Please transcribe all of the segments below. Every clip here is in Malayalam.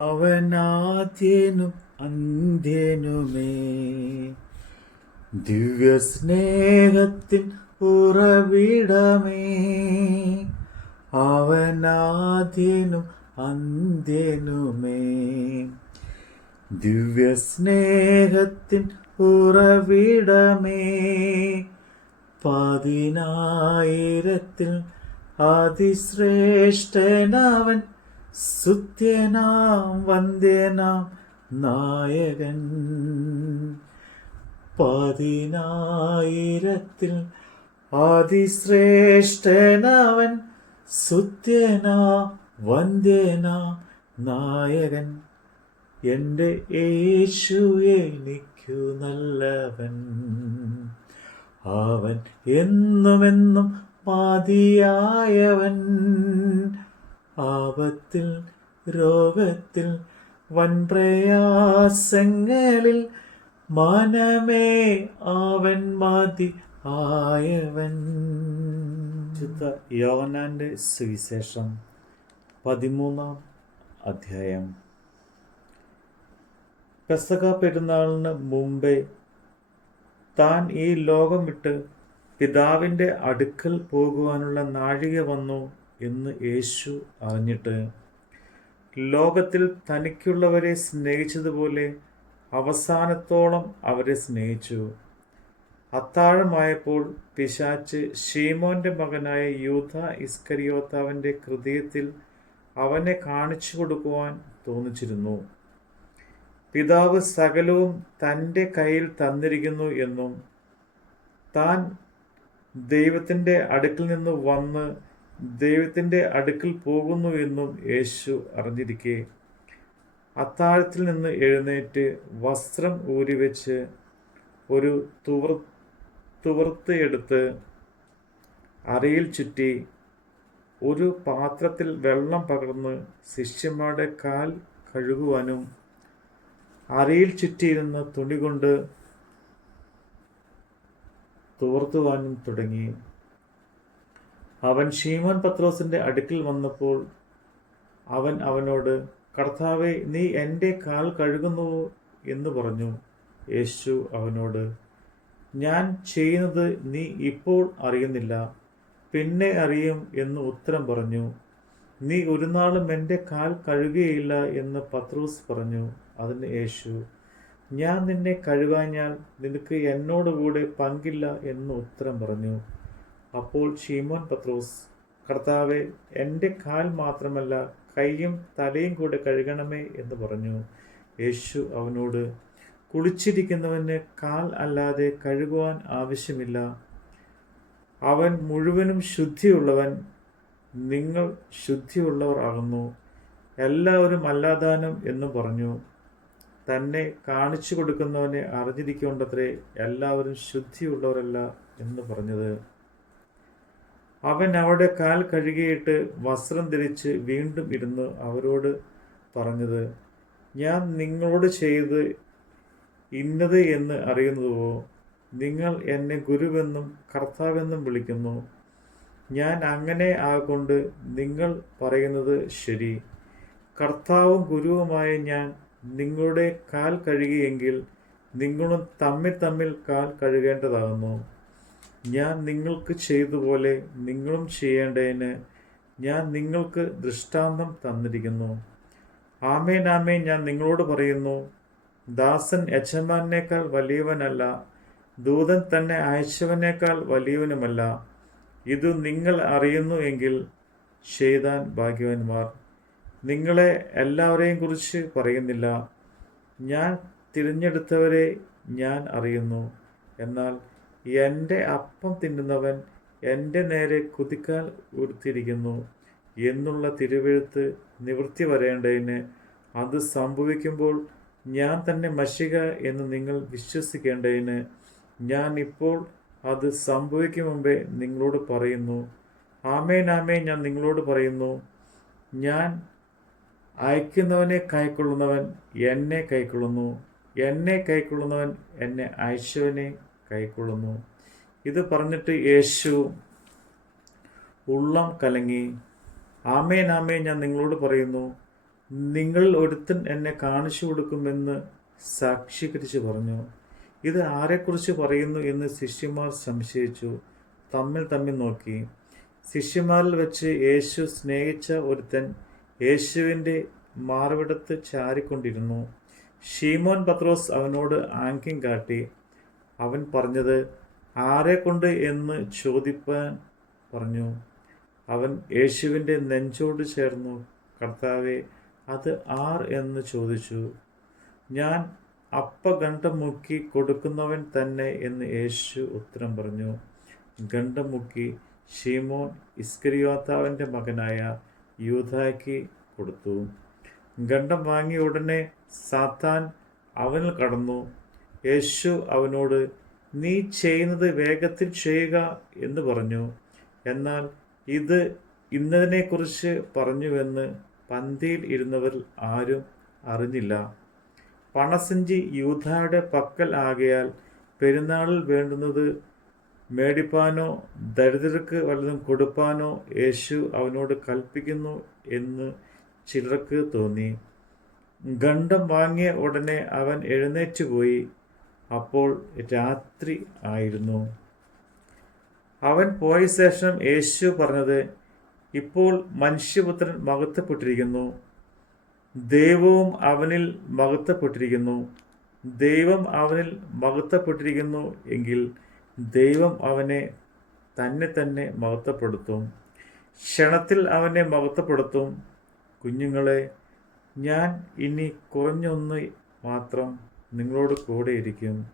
അവനാദ്യനും അന്ത്യനുമേ ദിവ്യസ്നേഹത്തിൻ ഉറവിടമേ. അവനാദ്യനും അന്ത്യനുമേ ദിവ്യസ്നേഹത്തിൻ ഉറവിടമേ. പതിനായിരത്തിൽ അതിശ്രേഷ്ഠനവൻ സുത്യനാം വന്ദേനാം നായകൻ. പതിനായിരത്തിൽ അതിശ്രേഷ്ഠനവൻ സുത്യനാ വന്ദേനാ നായകൻ. എന്റെ യേശു എനിക്കു നല്ലവൻ. അവൻ എന്നുമെന്നും മതിയായവൻ ആപത്തിൽ രോഗത്തിൽ വൻപ്രയാസങ്ങളിൽ മനമേ അവൻ മാതി ആയവൻ. യോഗനാന്റെ സുവിശേഷം പതിമൂന്നാം അധ്യായം. പെസക പെരുന്നാളിന് മുമ്പേ താൻ ഈ ലോകം വിട്ട് പിതാവിന്റെ അടുക്കൽ പോകുവാനുള്ള നാഴിക വന്നു. എന്ന് യേശു അറിഞ്ഞിട്ട് ലോകത്തിൽ തനിക്കുള്ളവരെ സ്നേഹിച്ചതുപോലെ അവസാനത്തോളം അവരെ സ്നേഹിച്ചു. അത്താഴമായപ്പോൾ പിശാച്ച് ഷീമോന്റെ മകനായ യൂഥ ഇസ്കരിയോത്താവിന്റെ ഹൃദയത്തിൽ അവനെ കാണിച്ചു കൊടുക്കുവാൻ തോന്നിച്ചിരുന്നു. പിതാവ് സകലവും തന്റെ കയ്യിൽ തന്നിരിക്കുന്നു എന്നും താൻ ദൈവത്തിന്റെ അടുക്കിൽ നിന്ന് വന്ന് ദൈവത്തിന്റെ അടുക്കൽ പോകുന്നു എന്നും യേശു അറിഞ്ഞിരിക്കെ. അത്താഴത്തിൽ നിന്ന് എഴുന്നേറ്റ് വസ്ത്രം ഊരിവെച്ച് ഒരു തുവർ തുവർത്ത് എടുത്ത് അരയിൽ ചുറ്റി ഒരു പാത്രത്തിൽ വെള്ളം പകർന്ന് ശിഷ്യന്മാരുടെ കാൽ കഴുകുവാനും അരയിൽ ചുറ്റിയിരുന്ന തുണി കൊണ്ട് തുവർത്തുവാനും തുടങ്ങി. അവൻ ഷീമോൻ പത്രോസിന്റെ അടുക്കിൽ വന്നപ്പോൾ അവൻ അവനോട് കർത്താവെ നീ എന്റെ കാൽ കഴുകുന്നുവോ എന്ന് പറഞ്ഞു. യേശു അവനോട് ഞാൻ ചെയ്യുന്നത് നീ ഇപ്പോൾ അറിയുന്നില്ല. പിന്നെ അറിയും എന്ന് ഉത്തരം പറഞ്ഞു. നീ ഒരു നാളും എന്റെ കാൽ കഴുകുകയില്ല എന്ന് പത്രോസ് പറഞ്ഞു. അതിന് യേശു ഞാൻ നിന്നെ കഴുകാഞ്ഞാൽ നിനക്ക് എന്നോടുകൂടെ പങ്കില്ല എന്ന് ഉത്തരം പറഞ്ഞു. അപ്പോൾ ഷീമോൻ പത്രോസ് കർത്താവെ എന്റെ കാൽ മാത്രമല്ല കൈയും തലയും കൂടെ കഴുകണമേ എന്ന് പറഞ്ഞു. യേശു അവനോട് കുളിച്ചിരിക്കുന്നവന് കാൽ അല്ലാതെ കഴുകുവാൻ ആവശ്യമില്ല. അവൻ മുഴുവനും ശുദ്ധിയുള്ളവൻ. നിങ്ങൾ ശുദ്ധിയുള്ളവർ ആകുന്നു. എല്ലാവരും അല്ലാതാനും എന്ന് പറഞ്ഞു. തന്നെ കാണിച്ചു കൊടുക്കുന്നവനെ അറിഞ്ഞിരിക്കേണ്ടത്രേ എല്ലാവരും ശുദ്ധിയുള്ളവരല്ല എന്ന് പറഞ്ഞത്. അവൻ അവിടെ കാൽ കഴുകിയിട്ട് വസ്ത്രം ധരിച്ച് വീണ്ടും ഇരുന്ന് അവരോട് പറഞ്ഞത് ഞാൻ നിങ്ങളോട് ചെയ്ത് ഇന്നത് എന്ന് അറിയുന്നുവോ നിങ്ങൾ എന്നെ ഗുരുവെന്നും കർത്താവെന്നും വിളിക്കുന്നു. ഞാൻ അങ്ങനെ ആകൊണ്ട് നിങ്ങൾ പറയുന്നത് ശരി. കർത്താവും ഗുരുവുമായ ഞാൻ നിങ്ങളുടെ കാൽ കഴുകിയെങ്കിൽ നിങ്ങളും തമ്മിൽ തമ്മിൽ കാൽ കഴുകേണ്ടതാകുന്നു. ഞാൻ നിങ്ങൾക്ക് ചെയ്തതുപോലെ നിങ്ങളും ചെയ്യേണ്ടതിന് ഞാൻ നിങ്ങൾക്ക് ദൃഷ്ടാന്തം തന്നിരിക്കുന്നു. ആമേൻ ആമേൻ ഞാൻ നിങ്ങളോട് പറയുന്നു. ദാസൻ യജമാനേക്കാൾ വലിയവനല്ല ദൂതൻ തന്നെ അയച്ചവനേക്കാൾ വലിയവനുമല്ല. ഇത് നിങ്ങൾ അറിയുന്നു എങ്കിൽ ചെയ്താൻ ഭാഗ്യവാന്മാർ. നിങ്ങളെ എല്ലാവരെയും കുറിച്ച് പറയുന്നില്ല. ഞാൻ തിരഞ്ഞെടുത്തവരെ ഞാൻ അറിയുന്നു. എന്നാൽ എന്റെ അപ്പം തിന്നുന്നവൻ എന്റെ നേരെ കുതിക്കാൽ ഉടുത്തിരിക്കുന്നു എന്നുള്ള തിരുവെഴുത്ത് നിവൃത്തി വരേണ്ടതിന് അത് സംഭവിക്കുമ്പോൾ ഞാൻ തന്നെ മഷിക എന്ന് നിങ്ങൾ വിശ്വസിക്കേണ്ടതിന് ഞാൻ ഇപ്പോൾ അത് സംഭവിക്കും മുമ്പേ നിങ്ങളോട് പറയുന്നു. ആമേൻ ഞാൻ നിങ്ങളോട് പറയുന്നു. ഞാൻ അയക്കുന്നവനെ കൈക്കൊള്ളുന്നവൻ എന്നെ കൈക്കൊള്ളുന്നു. എന്നെ കൈക്കൊള്ളുന്നവൻ എന്നെ അയച്ചവനെ കൈക്കൊള്ളുന്നു. ഇത് പറഞ്ഞിട്ട് യേശു ഉള്ളം കലങ്ങി ആമേൻ ആമേൻ ഞാൻ നിങ്ങളോട് പറയുന്നു. നിങ്ങൾ ഒരുത്തൻ എന്നെ കാണിച്ചു കൊടുക്കുമെന്ന് സാക്ഷീകരിച്ച് പറഞ്ഞു. ഇത് ആരെക്കുറിച്ച് പറയുന്നു? എന്ന് ശിഷ്യന്മാർ സംശയിച്ചു. തമ്മിൽ തമ്മിൽ നോക്കി. ശിഷ്യന്മാരിൽ വെച്ച് യേശു സ്നേഹിച്ച ഒരുത്തൻ യേശുവിന്റെ മാർവിടത്ത് ചാരിക്കൊണ്ടിരുന്നു. ഷീമോൻ പത്രോസ് അവനോട് ആംഗ്യം കാട്ടി അവൻ പറഞ്ഞത് ആരെ കൊണ്ട് എന്ന് ചോദിപ്പാൻ പറഞ്ഞു. അവൻ യേശുവിന്റെ നെഞ്ചോട് ചേർന്നു കർത്താവെ അത് ആർ എന്ന് ചോദിച്ചു. ഞാൻ അപ്പ ഗണ്ഡം മുക്കി കൊടുക്കുന്നവൻ തന്നെ എന്ന് യേശു ഉത്തരം പറഞ്ഞു. ഗണ്ഠം മുക്കി ഷീമോൻ ഇസ്കരിയോത്താവിന്റെ മകനായ യൂധായ്ക്ക് കൊടുത്തു. ഗണ്ഠം വാങ്ങിയ ഉടനെ സാത്താൻ അവനിൽ കടന്നു. യേശു അവനോട് നീ ചെയ്യുന്നത് വേഗത്തിൽ ചെയ്യുക എന്ന് പറഞ്ഞു. എന്നാൽ ഇത് ഇന്നതിനെക്കുറിച്ച് പറഞ്ഞുവെന്ന് പന്തിയിൽ ഇരുന്നവർ ആരും അറിഞ്ഞില്ല. പണസഞ്ചി യൂഥയുടെ പക്കൽ ആകയാൽ പെരുന്നാളിൽ വേണ്ടുന്നത് മേടിപ്പാനോ ദരിദ്രർക്ക് വല്ലതും കൊടുപ്പാനോ യേശു അവനോട് കൽപ്പിക്കുന്നു എന്ന് ചിലർക്ക് തോന്നി. ഗണ്ഡം വാങ്ങിയ ഉടനെ അവൻ എഴുന്നേറ്റ് പോയി അപ്പോൾ രാത്രി ആയിരുന്നു. അവൻ പോയ ശേഷം യേശു പറഞ്ഞത് ഇപ്പോൾ മനുഷ്യപുത്രൻ മഹത്വപ്പെട്ടിരിക്കുന്നു. ദൈവവും അവനിൽ മഹത്വപ്പെട്ടിരിക്കുന്നു. ദൈവം അവനിൽ മഹത്വപ്പെട്ടിരിക്കുന്നു എങ്കിൽ ദൈവം അവനെ തന്നെ തന്നെ മഹത്വപ്പെടുത്തും. ക്ഷണത്തിൽ അവനെ മഹത്വപ്പെടുത്തും. കുഞ്ഞുങ്ങളെ ഞാൻ ഇനി കുറഞ്ഞൊന്ന് മാത്രം നിങ്ങളോട് കൂടെയിരിക്കും.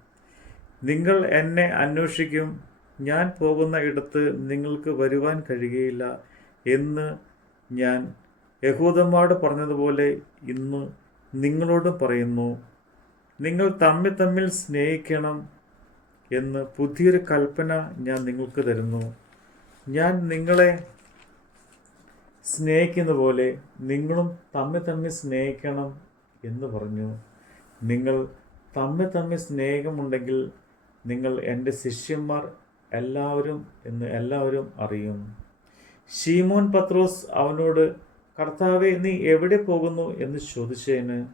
നിങ്ങൾ എന്നെ അന്വേഷിക്കും. ഞാൻ പോകുന്ന ഇടത്ത് നിങ്ങൾക്ക് വരുവാൻ കഴിയുകയില്ല എന്ന് ഞാൻ യഹൂദന്മാരോട് പറഞ്ഞതുപോലെ ഇന്ന് നിങ്ങളോട് പറയുന്നു. നിങ്ങൾ തമ്മിൽ തമ്മിൽ സ്നേഹിക്കണം എന്ന് പുതിയൊരു കൽപ്പന ഞാൻ നിങ്ങൾക്ക് തരുന്നു. ഞാൻ നിങ്ങളെ സ്നേഹിക്കുന്ന പോലെ നിങ്ങളും തമ്മിൽ തമ്മിൽ സ്നേഹിക്കണം എന്ന് പറഞ്ഞു. നിങ്ങൾ തമ്മിൽ തമ്മിൽ സ്നേഹമുണ്ടെങ്കിൽ നിങ്ങൾ എന്റെ ശിഷ്യന്മാർ എല്ലാവരും എന്ന് എല്ലാവരും അറിയും. ഷീമോൻ പത്രോസ് അവനോട് കർത്താവെ നീ എവിടെ പോകുന്നു? എന്ന് ചോദിച്ചതിന്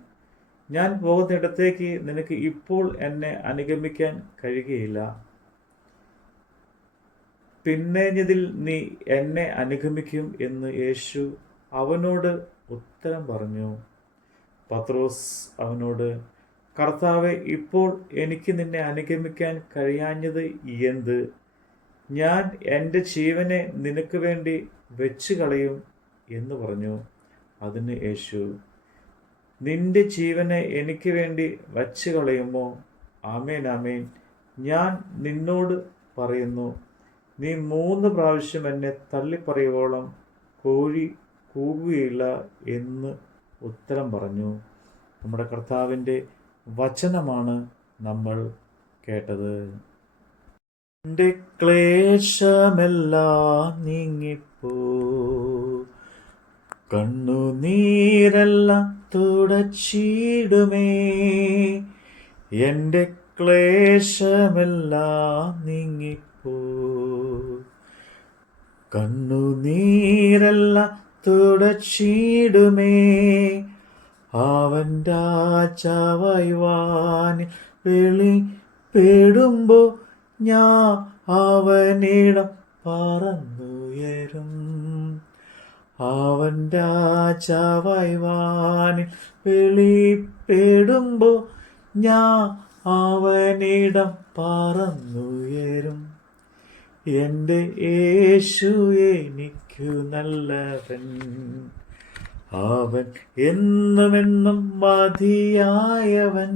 ഞാൻ പോകുന്നിടത്തേക്ക് നിനക്ക് ഇപ്പോൾ എന്നെ അനുഗമിക്കാൻ കഴിയുകയില്ല. പിന്നേഞ്ഞതിൽ നീ എന്നെ അനുഗമിക്കും എന്ന് യേശു അവനോട് ഉത്തരം പറഞ്ഞു. പത്രോസ് അവനോട് കർത്താവെ ഇപ്പോൾ എനിക്ക് നിന്നെ അനുഗമിക്കാൻ കഴിയാഞ്ഞത് എന്ത്? ഞാൻ എന്റെ ജീവനെ നിനക്ക് വേണ്ടി വെച്ച് കളയും എന്ന് പറഞ്ഞു. അതിന് യേശു നിന്റെ ജീവനെ എനിക്ക് വേണ്ടി വച്ച് കളയുമോ ആമേൻ ആമേൻ. ഞാൻ നിന്നോട് പറയുന്നു നീ മൂന്ന് പ്രാവശ്യം എന്നെ തള്ളിപ്പറയുവോളം കോഴി കൂകുകയില്ല എന്ന് ഉത്തരം പറഞ്ഞു. നമ്മുടെ കർത്താവിന്റെ വചനമാണ് നമ്മൾ കേട്ടത്. എന്റെ ക്ലേശമെല്ലാം നീങ്ങിപ്പോ. കണ്ണുനീരെല്ലാം തുടച്ചിടുമേ. എന്റെ ക്ലേശമെല്ലാം നീങ്ങിപ്പോ. കണ്ണുനീരെല്ലാം തുടച്ചിടുമേ. അവൻ രാജാവായി വാനി പേടുമ്പോ ഞാൻ അവനിടം പറന്നുയരും. അവൻ രാജാവായി വാനി പേടുമ്പോ ഞാൻ അവനിടം പറന്നുയരും. എന്റെ യേശു എനിക്കു നല്ലവൻ. അവൻ എന്നുമെന്നും മതിയായവൻ.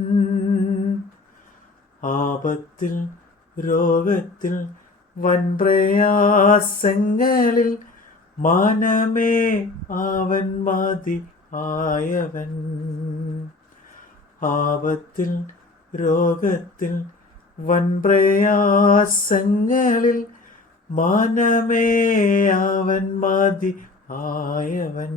ആപത്തിൽ രോഗത്തിൽ വൻപ്രയാസങ്ങളിൽ മാനമേ അവൻ മതി ആയവൻ ആപത്തിൽ രോഗത്തിൽ വൻപ്രയാസങ്ങളിൽ മാനമേ അവൻ മതി ആയവൻ